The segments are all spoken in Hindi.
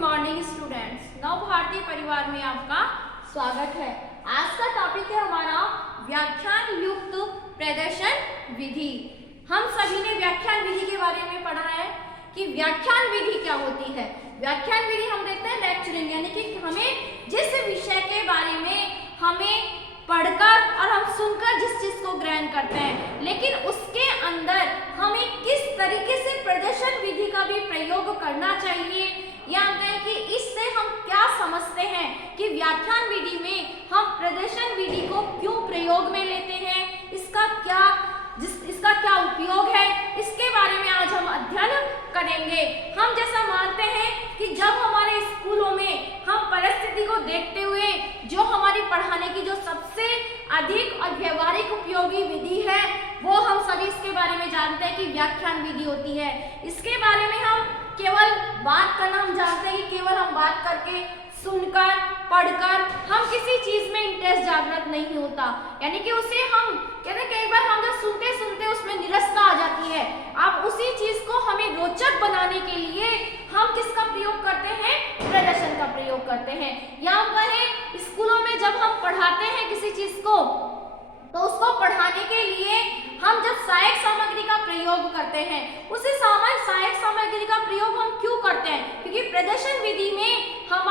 मॉर्निंग स्टूडेंट्स, नव भारतीय परिवार में आपका स्वागत है। आज का टॉपिक है हमारा व्याख्यान युक्त प्रदर्शन विधि। हम सभी ने व्याख्यान विधि के बारे में पढ़ा है कि व्याख्यान विधि क्या होती है। व्याख्यान विधि हम देखते हैं लेक्चरिंग, यानी कि हमें जिस विषय के बारे में हमें पढ़कर और हम सुनकर जिस चीज को ग्रहण करते हैं, लेकिन उसके अंदर हमें किस तरीके से प्रदर्शन विधि का भी प्रयोग करना चाहिए, या कि इससे हम क्या समझते हैं कि व्याख्यान विधि में हम प्रदर्शन विधि को क्यों प्रयोग में लेते हैं, इसका क्या उपयोग है, इसके बारे में आज हम अध्ययन करेंगे। हम जैसा मानते हैं कि जब हमारे स्कूलों में हम परिस्थिति को देखते हुए जो हमारी पढ़ाने की जो सबसे अधिक और व्यवहारिक उपयोगी विधि है, वो हम सभी इसके बारे में जानते हैं कि व्याख्यान विधि होती है। इसके बारे में हम केवल बात करना हम जानते हैं कि केवल हम बात करके सुनकर पढ़कर हम किसी चीज में इंटरेस्ट जागृत नहीं होता, यानी कि उसे हम कहते हैं कई बार हम जब सुनते सुनते उसमें निरसता आ जाती है। अब उसी चीज को हमें रोचक बनाने के लिए हम किसका प्रयोग करते हैं, प्रदर्शन का प्रयोग करते हैं। या हम कहें स्कूलों में जब हम पढ़ाते हैं किसी चीज को, तो उसको पढ़ाने के लिए हम जब सहायक सामग्री का प्रयोग करते हैं, उसी सहायक सामग्री का प्रयोग हम क्यों करते हैं, क्योंकि प्रदर्शन विधि में हम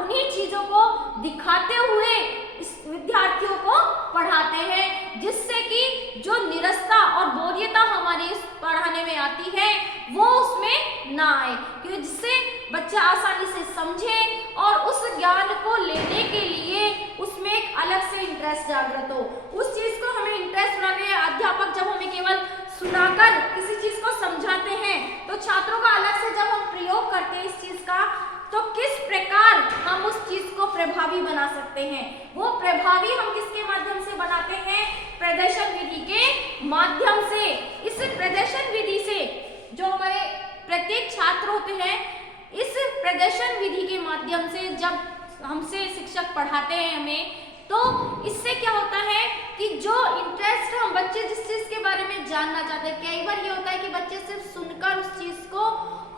उन्हीं चीजों को दिखाते हुए इस विद्यार्थियों को पढ़ाते हैं, जिससे कि जो निरसता और बोरियता हमारे पढ़ाने में आती है वो उसमें ना आए, क्योंकि जिससे बच्चा आसानी से समझे और उस ज्ञान को लेने के लिए उसमें एक अलग से इंटरेस्ट जागृत हो। उस चीज को हमें इंटरेस्ट बनाने, अध्यापक जब हमें केवल सुनाकर किसी चीज को समझाते हैं, तो छात्रों का अलग से जब हम प्रयोग करते हैं इस चीज का, तो किस प्रकार हम उस चीज को प्रभावी बना सकते हैं, वो प्रभावी हम किसके माध्यम से बनाते हैं, प्रदर्शन विधि के माध्यम से। इस प्रदर्शन विधि से जो हमारे प्रत्येक छात्र होते हैं, इस प्रदर्शन विधि के माध्यम से जब हमसे शिक्षक पढ़ाते हैं हमें, तो इससे क्या होता है कि जो इंटरेस्ट हम बच्चे जिस चीज के बारे में जानना चाहते हैं, कई बार ये होता है कि बच्चे सिर्फ सुनकर उस चीज को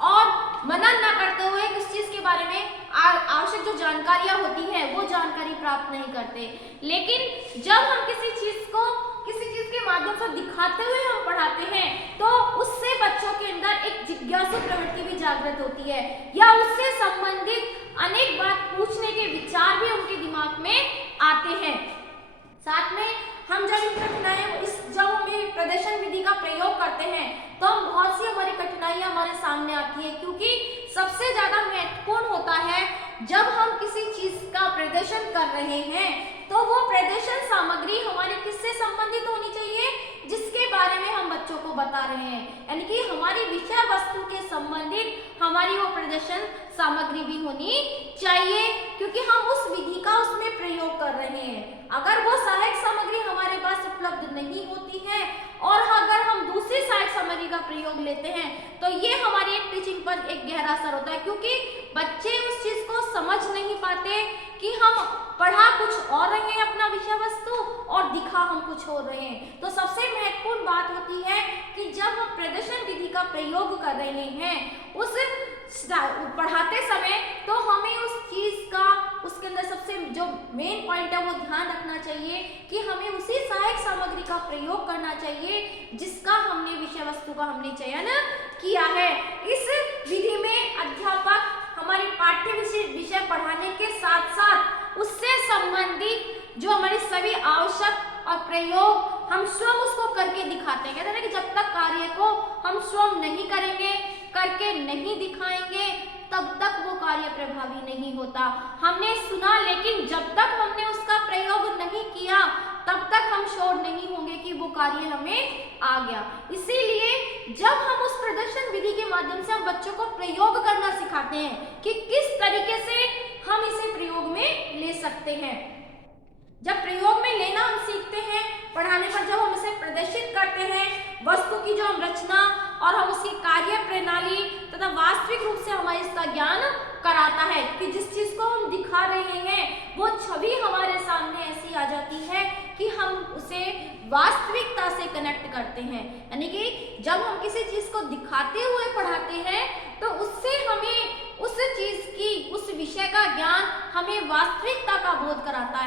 और मनन न करते हुए उस चीज के बारे में आवश्यक जो जानकारियां होती है वो जानकारी प्राप्त नहीं करते। लेकिन जब हम किसी चीज के माध्यम से दिखाते हुए हम पढ़ाते हैं, तो उससे बच्चों के अंदर एक जिज्ञासु प्रवृत्ति भी जागृत होती है, या उससे संबंधित अनेक बात पूछने के विचार भी उनके दिमाग में आते हैं। साथ में हम जब जब हम प्रदर्शन विधि का प्रयोग करते हैं, तो हम बहुत सी हमारी कठिनाइयां हमारे सामने आती है, क्योंकि सबसे ज्यादा महत्वपूर्ण होता है जब हम किसी चीज का प्रदर्शन कर रहे हैं, तो वो प्रदर्शन सामग्री हमारे किससे संबंधित होनी चाहिए, जिसके बारे में हम बच्चों को बता रहे हैं, यानी कि हमारी विषय वस्तु के संबंधित हमारी वो प्रदर्शन सामग्री भी होनी चाहिए, क्योंकि हम उस विधि का उसमें प्रयोग कर रहे हैं। अगर वो सहायक सामग्री हमारे पास उपलब्ध नहीं होती है और अगर हम दूसरी सहायक सामग्री का प्रयोग लेते हैं, तो ये हमारी एक टीचिंग पर एक गहरा असर होता है, क्योंकि बच्चे उस चीज को समझ नहीं पाते कि हम पढ़ा कुछ और रहे हैं अपना विषय वस्तु और दिखा हम कुछ और रहे हैं। तो सबसे महत्वपूर्ण बात होती है कि जब हम प्रदर्शन विधि का प्रयोग कर रहे हैं उस पढ़ाते समय, तो हमें उस चीज का उसके अंदर सबसे जो मेन पॉइंट है वो ध्यान रखना चाहिए कि हमें उसी सहायक सामग्री का प्रयोग करना चाहिए जिसका हमने विषय वस्तु का हमने चयन किया है। इस विधि में अध्यापक हमारी पाठ्य विषय पढ़ाने के साथ साथ उससे संबंधित जो हमारी सभी आवश्यक और प्रयोग हम स्वयं उसको करके दिखाते हैं। कहते हैं कि जब तक कार्य को हम स्वयं नहीं करेंगे, करके नहीं दिखाएंगे, तब तक वो कार्य प्रभावी नहीं होता। हमने सुना, लेकिन जब तक हमने उसका प्रयोग नहीं किया, तब तक हम श्योर नहीं होंगे कि वो कार्य हमें आ गया। इसीलिए जब हम उस प्रदर्शन विधि के माध्यम से हम बच्चों को प्रयोग करना सिखाते हैं कि किस तरीके से हम इसे प्रयोग में ले सकते हैं। जब प्रयोग में लेना हम सीखते हैं, पढ़ाने पर जब हम इसे प्रदर्शित करते हैं, वस्तु की जो हम रचना और हम उसकी कार्य प्रणाली तथा वास्तविक रूप से हमारे इसका ज्ञान कराता है कि जिस चीज को हम दिखा रहे हैं वो छवि हमारे सामने ऐसी आ जाती है कि हम उसे वास्तविकता से कनेक्ट करते हैं। यानी कि जब हम किसी चीज को दिखाते हुए पढ़ाते हैं, तो उससे हमें उस चीज की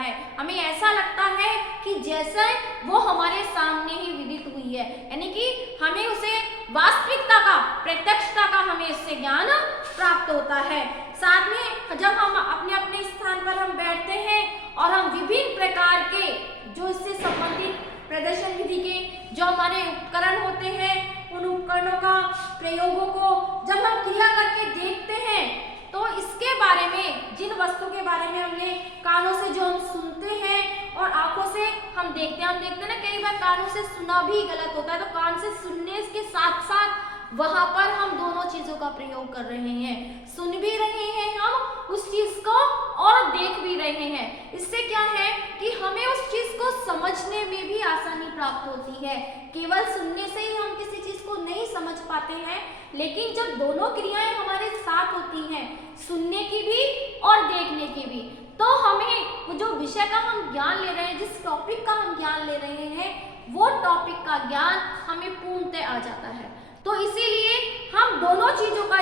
है, हमें ऐसा लगता है कि जैसे वो हमारे सामने ही विदित हुई है, यानी कि हमें उसे वास्तविकता का, प्रत्यक्षता का हमें इससे ज्ञान प्राप्त होता है। साथ में जब हम अपने अपने स्थान पर हम बैठते हैं और हम विभिन्न प्रकार के जो इससे संबंधित प्रदर्शन विधि के जो हमारे उपकरण होते हैं, उन उपकरणों का प्रयोगों को जब हम क्रिया करके देखते हैं तो इसके बारे में, जिन वस्तु के बारे में हमने कानों से जो हम सुनते हैं और आंखों से हम देखते हैं ना, कई बार कानों से सुना भी गलत होता है, तो कान से सुनने के साथ साथ वहां पर हम दोनों चीजों का प्रयोग कर रहे हैं, सुन भी रहे हैं हम उस चीज को और देख भी रहे हैं। इससे क्या है कि हमें उस चीज को समझने में भी आसानी प्राप्त होती है। केवल सुनने से ही हम किसी चीज को नहीं समझ पाते हैं, लेकिन जब दोनों क्रियाएं हमारे साथ होती हैं, सुनने की भी और देखने की भी, तो हमें जो विषय का हम ज्ञान ले रहे हैं, जिस टॉपिक का हम ज्ञान ले रहे हैं, वो टॉपिक का ज्ञान हमें पूर्णतः आ जाता है। तो इसीलिए हम दोनों चीजों का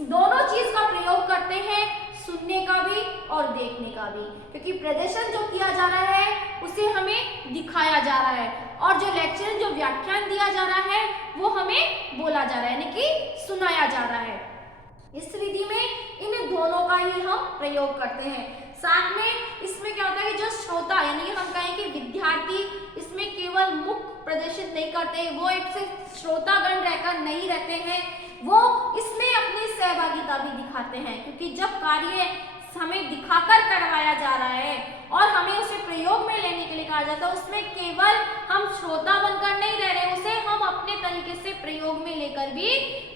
दोनों चीज का प्रयोग करते हैं, सुनने का भी और देखने का भी, क्योंकि प्रदर्शन जो किया जा रहा है उसे हमें दिखाया जा रहा है और जो लेक्चर, जो व्याख्यान दिया जा रहा है वो हमें बोला जा रहा है, यानी कि सुनाया जा रहा है। इस विधि में इन दोनों का ही हम प्रयोग करते हैं। साथ में इसमें क्या होता है कि जो श्रोता, यानी हम कहें कि विद्यार्थी इसमें केवल मुख प्रदर्शित नहीं करते, वो एक से श्रोतागण रहकर नहीं रहते हैं, वो इसमें अपनी सहभागिता भी दिखाते हैं, क्योंकि जब कार्य हमें दिखाकर करवाया जा रहा है और हमें उसे प्रयोग में लेने के लिए कहा जाता है, उसमें केवल हम श्रोता बनकर नहीं रह रहे, उसे हम अपने तरीके से प्रयोग में लेकर भी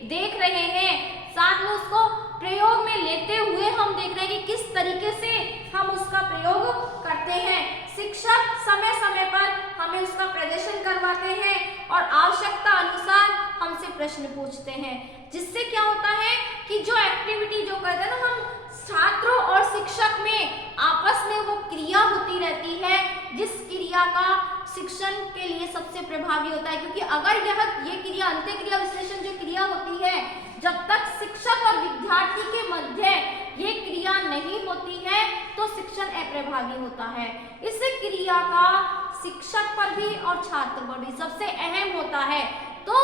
देख रहे हैं। साथ में उसको प्रयोग में लेते हुए हम देख रहे हैं कि किस तरीके से हम उसका प्रयोग करते हैं। शिक्षक समय समय पर हमें उसका प्रदर्शन करवाते हैं और आवश्यकता अनुसार हमसे प्रश्न पूछते हैं, जिससे क्या होता है कि जो एक्टिविटी जो करते हैं ना हम, छात्रों और शिक्षक में आपस में वो क्रिया होती रहती है, जिस क्रिया का शिक्षण के लिए सबसे प्रभावी होता है। क्योंकि अगर ये क्रिया, अंत्यक्रिया विश्लेषण जो क्रिया होती है, जब तक शिक्षक और विद्यार्थी के मध्य ये क्रिया नहीं होती है तो शिक्षण अप्रभावी होता है। इस क्रिया का शिक्षक पर भी और छात्र पर भी सबसे अहम होता है। तो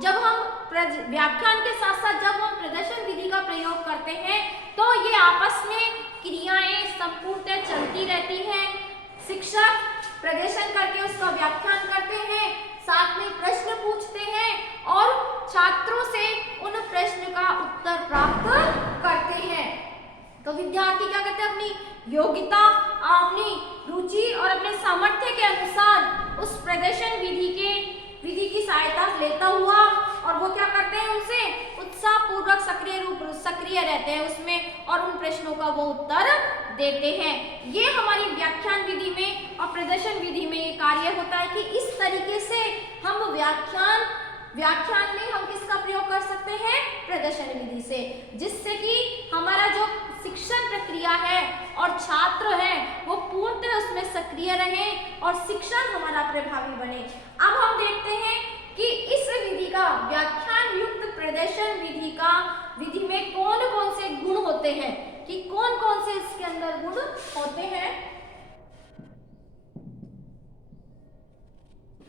जब हम व्याख्यान के साथ साथ जब हम प्रदर्शन विधि का प्रयोग करते हैं तो ये आपस में क्रियाएं संपूर्णतः चलती रहती हैं। शिक्षक प्रदर्शन करके उसका व्याख्यान करते हैं, साथ में प्रश्न पूछते हैं और छात्रों से उन प्रश्न का उत्तर प्राप्त करते हैं। तो विद्यार्थी क्या करते हैं, अपनी योग्यता, अपनी रुचि और अपने सामर्थ्य के अनुसार उस प्रदर्शन विधि की सहायता लेता हुआ और वो क्या करते हैं, उनसे उत्साहपूर्वक सक्रिय रहते हैं उसमें और उन प्रश्नों का वो उत्तर देते हैं। ये हमारी व्याख्यान विधि में और प्रदर्शन विधि में ये कार्य होता है कि इस तरीके से हम व्याख्यान में हम किसका प्रयोग कर सकते हैं, प्रदर्शन विधि से, जिससे कि हमारा जो शिक्षण प्रक्रिया है और छात्र है वो पूर्णतः उसमें सक्रिय रहे और शिक्षण हमारा प्रभावी बने। अब हम देखते हैं कि इस विधि का, व्याख्यान युक्त प्रदर्शन विधि में कौन कौन से गुण होते हैं, कि कौन कौन से इसके अंदर गुण होते हैं।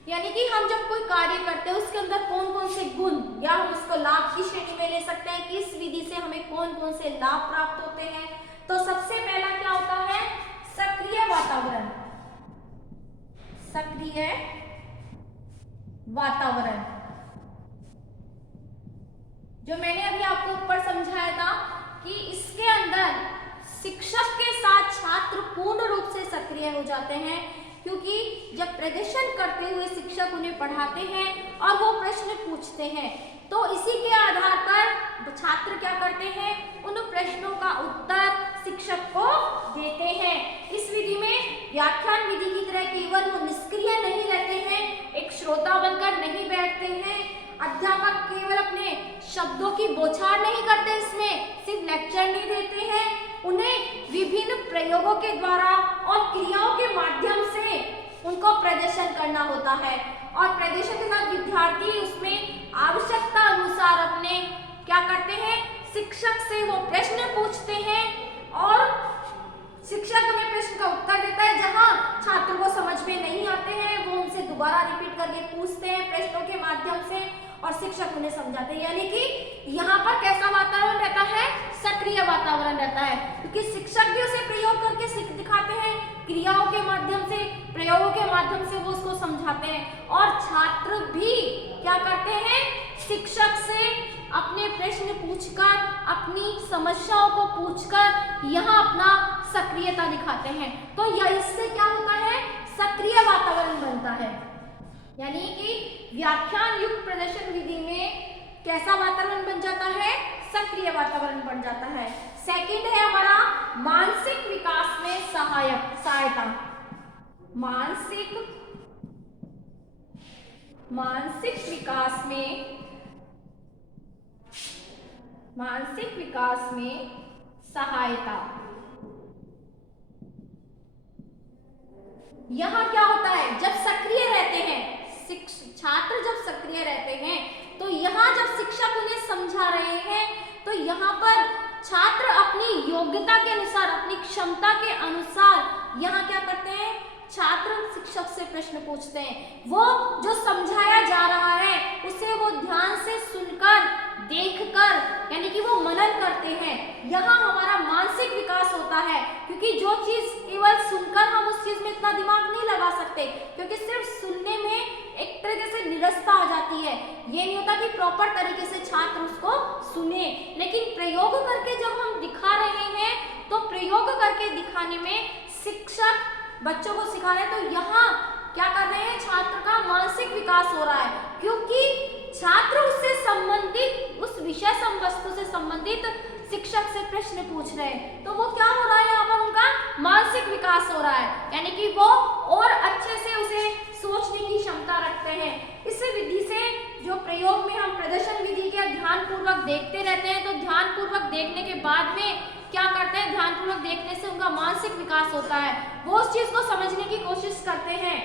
यानी कि हम जब कोई कार्य करते हैं उसके अंदर कौन कौन से गुण, या हम उसको लाभ की श्रेणी में ले सकते हैं कि इस विधि से हमें कौन कौन से लाभ प्राप्त होते हैं। तो सबसे पहला क्या होता है, सक्रिय वातावरण। सक्रिय वातावरण जो मैंने अभी आपको ऊपर समझाया था कि इसके अंदर शिक्षक के साथ छात्र पूर्ण रूप से सक्रिय हो जाते हैं, क्योंकि जब प्रदर्शन करते हुए शिक्षक उन्हें पढ़ाते हैं और वो प्रश्न पूछते हैं तो इसी के आधार पर छात्र क्या करते हैं, उन प्रश्नों का उत्तर शिक्षक को देते हैं। इस विधि में व्याख्यान विधि की तरह केवल वो निष्क्रिय नहीं रहते हैं, एक श्रोता बनकर नहीं बैठते हैं। अध्यापक केवल अपने शब्दों की बौछार नहीं करते, इसमें सिर्फ लेक्चर नहीं देते हैं, उन्हें विभिन्न प्रयोगों के द्वारा और क्रियाओं के माध्यम से उनको प्रदर्शन करना होता है और प्रदर्शन के साथ विद्यार्थी उसमें आवश्यकता अनुसार अपने क्या करते हैं, शिक्षक से वो प्रश्न पूछते हैं और शिक्षक उन्हें प्रश्न का उत्तर देता है, जहां छात्र को समझ में नहीं आते हैं वो उनसे दोबारा रिपीट करके पूछते हैं प्रश्नों के माध्यम से और शिक्षक उन्हें समझाते हैं। यानी कि यहाँ पर कैसा वातावरण रहता है, सक्रिय वातावरण रहता है, क्योंकि शिक्षक भी उसे प्रयोग करके सीख दिखाते हैं, क्रियाओं के माध्यम से, प्रयोगों के माध्यम से वो उसको समझाते हैं और छात्र भी क्या करते हैं, शिक्षक से अपने प्रश्न पूछकर, अपनी समस्याओं को पूछकर यहाँ अपना सक्रियता दिखाते हैं। तो यह इससे क्या होता है, सक्रिय वातावरण बनता है। यानी कि व्याख्यान युक्त प्रदर्शन विधि में कैसा वातावरण बन जाता है, सक्रिय वातावरण बन जाता है। सेकंड है हमारा मानसिक विकास में सहायता। मानसिक विकास में सहायता। यहाँ क्या होता है, जब सक्रिय रहते हैं छात्र, जब सक्रिय रहते हैं तो यहाँ जब शिक्षक उन्हें समझा रहे हैं तो यहाँ पर छात्र अपनी योग्यता के अनुसार, अपनी क्षमता के अनुसार यहाँ क्या करते हैं, छात्र शिक्षक से प्रश्न पूछते हैं। वो जो समझाया जा रहा है उसे वो ध्यान से सुनकर, देखकर, यानी कि वो मनन करते हैं। यहाँ हमारा मानसिक विकास होता है, क्योंकि जो चीज केवल सुनकर हम उस चीज में इतना दिमाग नहीं लगा सकते, क्योंकि सिर्फ सुनने में एक तरीके से निरस्ता आ जाती है। ये नहीं होता कि प्रॉपर तरीके से छात्र उसको सुने, लेकिन प्रयोग करके जब हम दिखा रहे हैं तो प्रयोग करके दिखाने में शिक्षक बच्चों को सिखा रहे हैं, तो यहाँ क्या कर रहे हैं, छात्र का मानसिक विकास हो रहा है, क्योंकि छात्र उससे संबंधित, उस विषय वस्तु से संबंधित शिक्षक से प्रश्न पूछ रहे हैं। तो वो क्या हो रहा है, यहाँ पर उनका मानसिक विकास हो रहा है, यानी कि वो और अच्छे से उसे सोचने की क्षमता रखते हैं। इस विधि से जो प्रयोग में हम प्रदर्शन विधि के ध्यान पूर्वक देखते रहते हैं, तो ध्यान पूर्वक देखने के बाद में क्या करते हैं, ध्यान पूर्वक देखने से उनका मानसिक विकास होता है, वो उस चीज को समझने की कोशिश करते हैं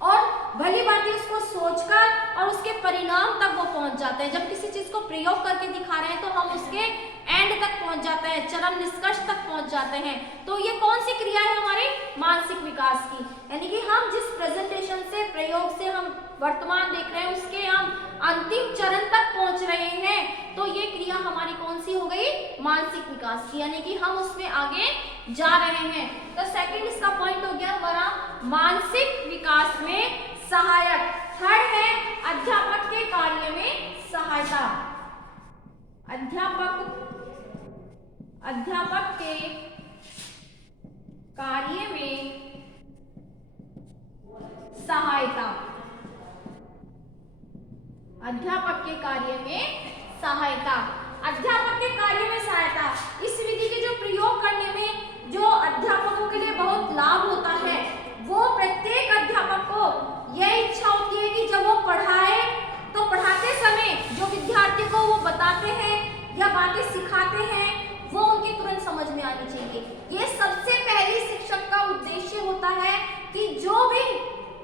और भली भांति उसको सोचकर और उसके परिणाम तक वो पहुंच जाते हैं। जब किसी चीज को प्रयोग करके दिखा रहे हैं तो हम उसके एंड तक पहुंच जाते हैं, चरम निष्कर्ष तक पहुंच जाते हैं। तो ये कौन सी क्रिया है हमारे मानसिक विकास की, यानी कि हम जिस प्रेजेंटेशन से, प्रयोग से हम वर्तमान देख रहे हैं उसके हम अंतिम चरण तक पहुंच रहे हैं, तो ये क्रिया हमारी कौन सी हो गई, मानसिक विकास की, यानी कि हम उसमें आगे जा रहे हैं। तो सेकंड इसका पॉइंट हो गया हमारा मानसिक विकास में सहायक। थर्ड है अध्यापक के कार्य में सहायता। अध्यापक के कार्य में सहायता। अध्यापक के कार्य में सहायता। अध्यापक के कार्य में सहायता, इस विधि के जो प्रयोग करने में जो अध्यापकों के लिए बहुत लाभ होता है, वो प्रत्येक अध्यापक को यह इच्छा होती है कि जब वो पढ़ाए तो पढ़ाते समय जो विद्यार्थी को वो बताते हैं या बातें सिखाते हैं वो उनके तुरंत समझ में आनी चाहिए। ये सबसे पहली शिक्षक का उद्देश्य होता है कि जो भी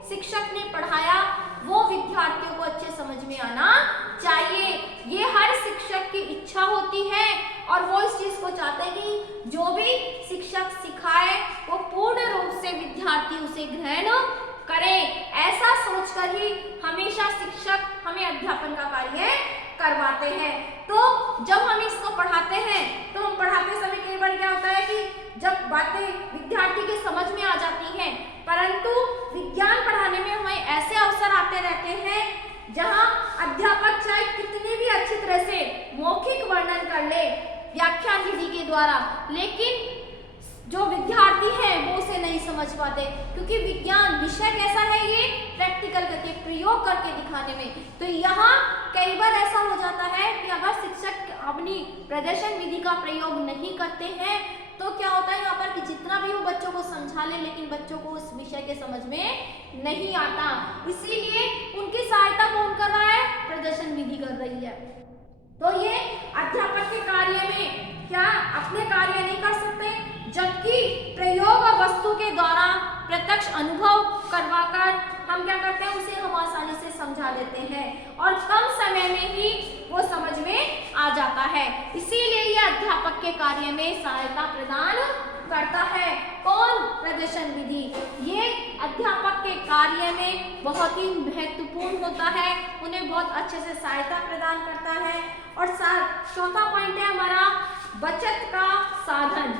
शिक्षक ने पढ़ाया वो विद्यार्थियों को अच्छे समझ में आना चाहिए। ये हर शिक्षक की इच्छा होती है और वो इस चीज को चाहते हैं कि जो भी शिक्षक सिखाए वो पूर्ण रूप से विद्यार्थी उसे ग्रहण करें। ऐसा सोचकर ही हमेशा शिक्षक हमें अध्यापन का कार्य करवाते हैं। तो जब हम इसको पढ़ाते हैं तो हम पढ़ाते समय कई बार क्या होता है कि जब बातें विद्यार्थी के समझ में आ जाती हैं, परंतु विज्ञान पढ़ाने में हमें ऐसे अवसर आते रहते हैं जहां अध्यापक चाहे कितनी भी अच्छी तरह से मौखिक वर्णन कर ले व्याख्यान विधि के द्वारा, लेकिन जो विद्यार्थी हैं वो उसे नहीं समझ पाते, क्योंकि विज्ञान विषय कैसा है, ये प्रैक्टिकल करके, प्रयोग करके दिखाने में। तो यहाँ कई बार ऐसा हो जाता है कि अगर शिक्षक अपनी प्रदर्शन विधि का प्रयोग नहीं करते हैं तो क्या होता है यहाँ पर कि जितना भी वो बच्चों को समझा ले लेकिन बच्चों को उस विषय के समझ में नहीं आता। इसीलिए उनकी सहायता कौन कर रहा है, प्रदर्शन विधि कर रही है। तो ये अध्यापक के कार्य में क्या अपने कार्य नहीं कर सकते, जबकि प्रयोग और वस्तु के द्वारा प्रत्यक्ष अनुभव करवाकर हम क्या करते हैं, उसे हम आसानी से समझा देते हैं और कम समय में ही वो समझ में आ जाता है। इसीलिए ये अध्यापक के कार्य में सहायता प्रदान करता है। कौन? प्रदर्शन विधि। ये अध्यापक के कार्य में बहुत ही महत्वपूर्ण होता है, उन्हें बहुत अच्छे से सहायता प्रदान करता है। और चौथा पॉइंट है हमारा बचत का साधन।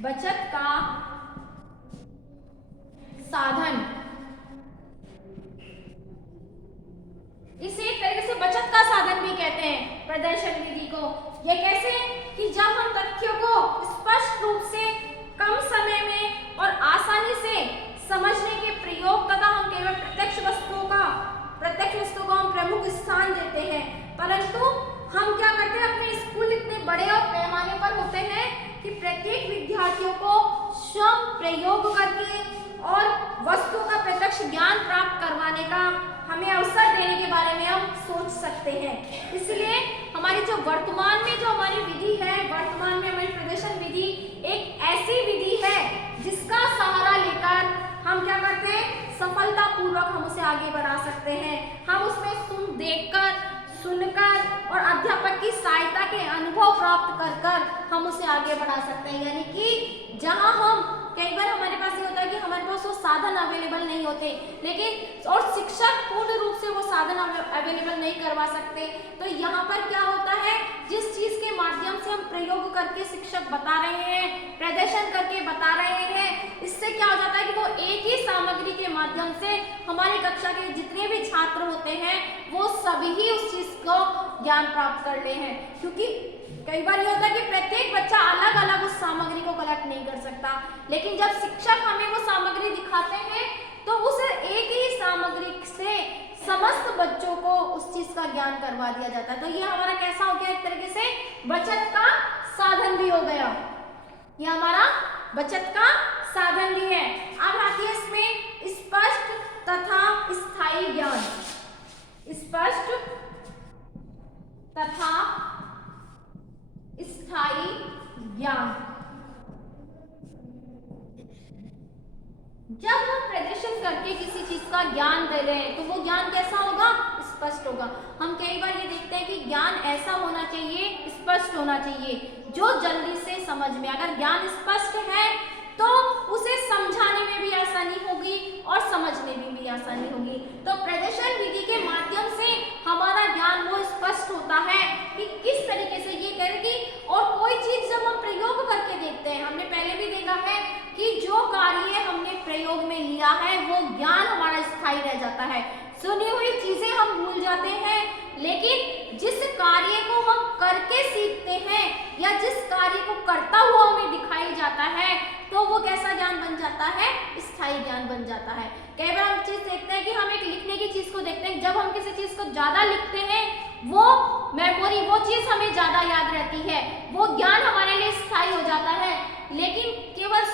बचत का साधन, इसे एक तरीके से बचत का साधन भी कहते हैं प्रदर्शन विधि को। यह कैसे? कि जब हम तथ्यों को स्पष्ट रूप से कम समय में और आसानी से समझने के प्रयोग तथा हम केवल प्रत्यक्ष वस्तुओं को हम प्रमुख स्थान देते हैं, परंतु हम क्या करते हैं, अपने स्कूल इतने बड़े और पैमाने पर होते हैं कि प्रत्येक विद्यार्थियों को स्वयं प्रयोग करके और वस्तुओं का प्रत्यक्ष ज्ञान प्राप्त करवाने का हमें अवसर देने के बारे में हम सोच सकते हैं। इसलिए हमारी जो वर्तमान में जो हमारी विधि है, वर्तमान में हमारी प्रदर्शन विधि एक ऐसी विधि है जिसका सहारा लेकर हम क्या करते हैं, सफलतापूर्वक हम उसे आगे बढ़ा सकते हैं। हम उसमें देखकर, सुनकर और अध्यापक की सहायता के अनुभव प्राप्त कर हम उसे आगे बढ़ा सकते हैं। यानी कि जहां हम कई बार हमारे पास ये होता है कि हमारे पास वो साधन अवेलेबल नहीं होते, लेकिन और शिक्षक पूर्ण रूप से वो साधन अवेलेबल नहीं करवा सकते, तो यहाँ पर क्या होता है, जिस चीज के माध्यम से हम प्रयोग करके शिक्षक बता रहे हैं, प्रदर्शन करके बता रहे हैं, इससे क्या हो जाता है कि वो एक ही सामग्री के माध्यम से हमारी कक्षा के जितने भी छात्र होते हैं वो सभी ही उस चीज को ज्ञान प्राप्त कर ले हैं। क्योंकि कई बार ये होता है कि प्रत्येक बच्चा अलग अलग उस सामग्री को कलेक्ट नहीं कर सकता, लेकिन जब शिक्षक हमें वो सामग्री दिखाते हैं तो उस एक ही सामग्री से समस्त बच्चों को उस चीज का ज्ञान करवा दिया जाता है। तो ये हमारा कैसा हो गया, एक तरीके से बचत का साधन भी हो गया, ये हमारा बचत का साधन भी है। अब आती है इसमें स्पष्ट तथा स्थायी ज्ञान। स्पष्ट तथा स्थायी ज्ञान। जब हम प्रदर्शन करके किसी चीज का ज्ञान दे रहे हैं तो वो ज्ञान कैसा होगा, स्पष्ट होगा। हम कई बार ये देखते हैं कि ज्ञान ऐसा होना चाहिए, स्पष्ट होना चाहिए, जो जल्दी से समझ में, अगर ज्ञान स्पष्ट है तो उसे समझाने में भी आसानी होगी और समझने में भी आसानी होगी। तो प्रदर्शन विधि के माध्यम से हमारा ज्ञान वो स्पष्ट होता है कि किस तरीके से ये करेगी। और कोई चीज जब हम प्रयोग करके देखते हैं, हमने पहले भी देखा है कि जो कार्य हमने प्रयोग में लिया है वो ज्ञान हमारा स्थायी रह जाता है। सुनी हुई चीजें हम भूल जाते हैं, लेकिन जिस कार्य को हम करके सीखते हैं या जिस कार्य को करता हुआ हमें दिखाई जाता है तो वो कैसा ज्ञान बन जाता है, स्थायी ज्ञान बन जाता है। कई बार हम चीज देखते हैं कि हम एक लिखने की चीज को देखते हैं, जब हम किसी चीज को ज्यादा लिखते हैं वो मेमोरी, वो चीज हमें ज्यादा याद रहती है, वो ज्ञान हमारे लिए स्थायी हो जाता है। लेकिन केवल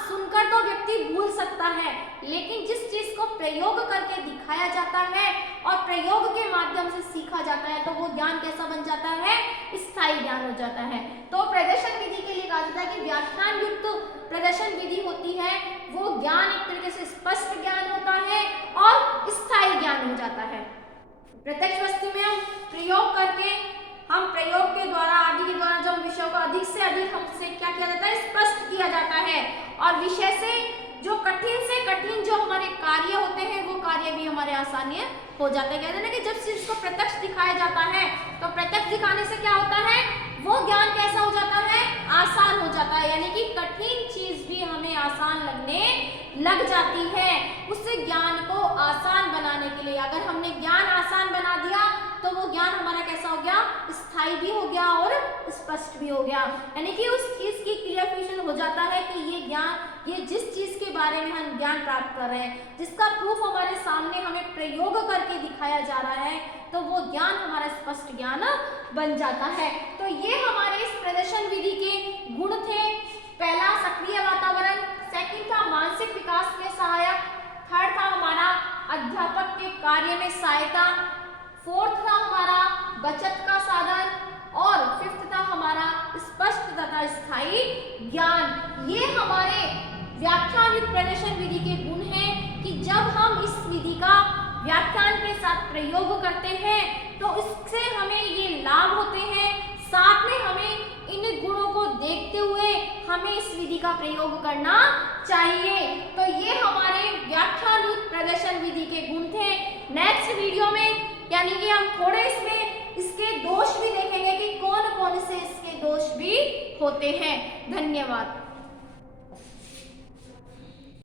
सुनकर तो व्यक्ति भूल सकता है, लेकिन जिस चीज को प्रयोग करके दिखाया जाता है और प्रयोग के माध्यम से सीखा जाता है तो वो ज्ञान कैसा बन जाता है, स्थायी ज्ञान हो जाता है। तो प्रदर्शन विधि के लिए कहा जाता है कि व्याख्यान युक्त प्रदर्शन विधि होती है, वो ज्ञान एक तरीके से स्पष्ट ज्ञान होता है और स्थायी ज्ञान हो जाता है। प्रत्यक्ष वस्तु में हम प्रयोग करके, हम प्रयोग के द्वारा आदि के द्वारा जब विषयों को अधिक से अधिक हमसे क्या किया जाता है, स्पष्ट किया जाता है, और विषय से कठिन जो हमारे कार्य होते हैं वो कार्य भी हमारे आसानी हो जाते हैं। कहते हैं ना कि जब चीज को प्रत्यक्ष दिखाया जाता है तो प्रत्यक्ष दिखाने से क्या होता है, वो ज्ञान कैसा हो जाता है, आसान हो जाता है। यानी कि कठिन चीज भी हमें आसान लगने लग जाती है। उस ज्ञान को आसान बनाने के लिए अगर हमने ज्ञान आसान बना दिया तो वो ज्ञान हमारा कैसा हो गया, स्थायी भी हो गया और स्पष्ट भी हो गया। यानी कि उस चीज की क्लियरफिकेशन हो जाता है कि ये ज्ञान, ये जिस चीज के बारे में हम ज्ञान प्राप्त कर रहे हैं, जिसका प्रूफ हमारे सामने हमें प्रयोग करके दिखाया जा रहा है, तो वो ज्ञान हमारा स्पष्ट ज्ञान बन जाता है। तो ये हमारे इस प्रदर्शन विधि के गुण थे। पहला सक्रिय वातावरण, सेकंड था मानसिक विकास में सहायक, थर्ड था हमारा अध्यापक के कार्य में सहायता, फोर्थ था हमारा बचत का साधन, और फिफ्थ था हमारा स्पष्ट तथा स्थायी ज्ञान। ये हमारे व्याख्यान युक्त प्रदर्शन विधि के गुण हैं कि जब हम इस विधि का व्याख्यान के साथ प्रयोग करते हैं तो इससे हमें ये लाभ होते हैं, साथ में हमें इन गुणों को देखते हुए विधि का प्रयोग करना चाहिए। तो ये हमारे व्याख्यान युक्त प्रदर्शन विधि के गुण थे। नेक्स्ट वीडियो में यानी कि हम थोड़े इसमें इसके दोष भी देखेंगे कि कौन कौन से इसके दोष भी होते हैं। धन्यवाद।